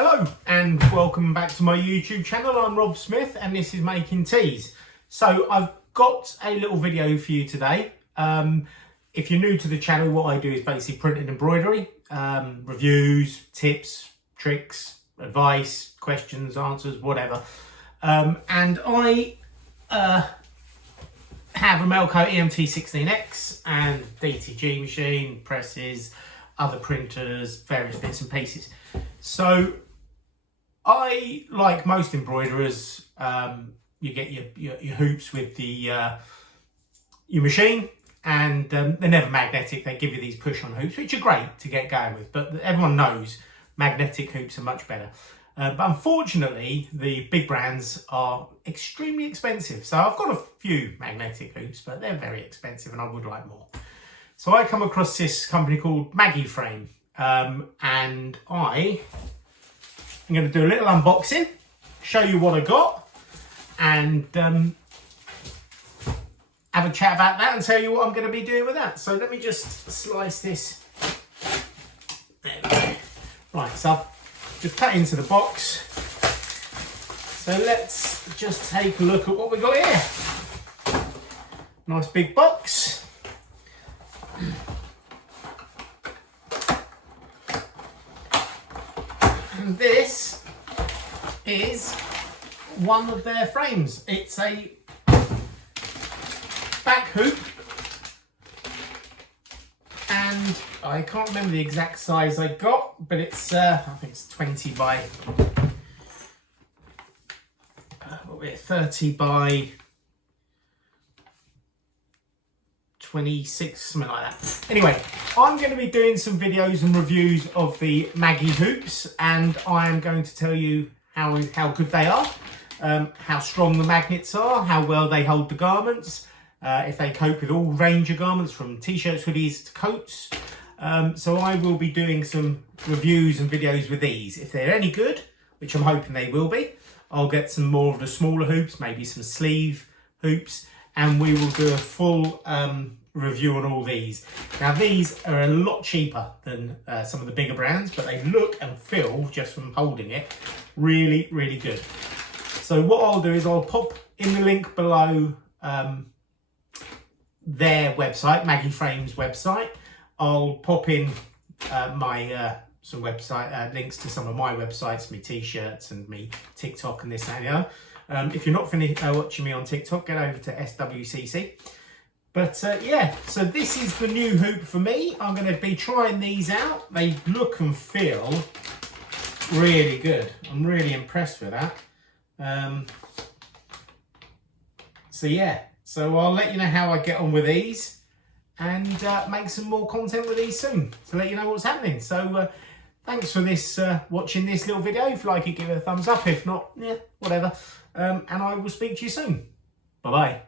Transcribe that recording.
Hello and welcome back to my YouTube channel. I'm Rob Smith and this is Making Tees. So I've got a little video for you today. If you're new to the channel, what I do is basically print and embroidery, reviews, tips, tricks, advice, questions, answers, whatever. And I have a Melco EMT16X and DTG machine, presses, other printers, various bits and pieces. So I, like most embroiderers, you get your hoops with the your machine, and they're never magnetic. They give you these push-on hoops, which are great to get going with, but everyone knows magnetic hoops are much better. But unfortunately, the big brands are extremely expensive. So I've got a few magnetic hoops, but they're very expensive and I would like more. So I come across this company called maggieframes, and I'm going to do a little unboxing, show you what I got, and have a chat about that and tell you what I'm going to be doing with that. So let me just slice this. There we go. Right, so I've just cut into the box. So let's just take a look at what we got here. Nice big box. And this is one of their frames. It's a back hoop, and I can't remember the exact size I got, but it's I think it's 20 by 30 by 26, something like that. Anyway, I'm going to be doing some videos and reviews of the Maggie hoops, and I am going to tell you how good they are, how strong the magnets are, how well they hold the garments, if they cope with all range of garments from t-shirts, hoodies to coats. So I will be doing some reviews and videos with these. If they're any good, which I'm hoping they will be, I'll get some more of the smaller hoops, maybe some sleeve hoops, and we will do a full review on all these. Now these are a lot cheaper than some of the bigger brands, but they look and feel, just from holding it, really, really good. So what I'll do is I'll pop in the link below their website, maggieframes website. I'll pop in my some website links to some of my websites, my t-shirts and me TikTok and this and the other. If you're not watching me on TikTok, get over to SWCC. But yeah, so this is the new hoop for me. I'm going to be trying these out. They look and feel really good. I'm really impressed with that. So yeah, so I'll let you know how I get on with these, and make some more content with these soon to let you know what's happening. So thanks for this watching this little video. If you like it, give it a thumbs up. If not, yeah, whatever. And I will speak to you soon. Bye bye.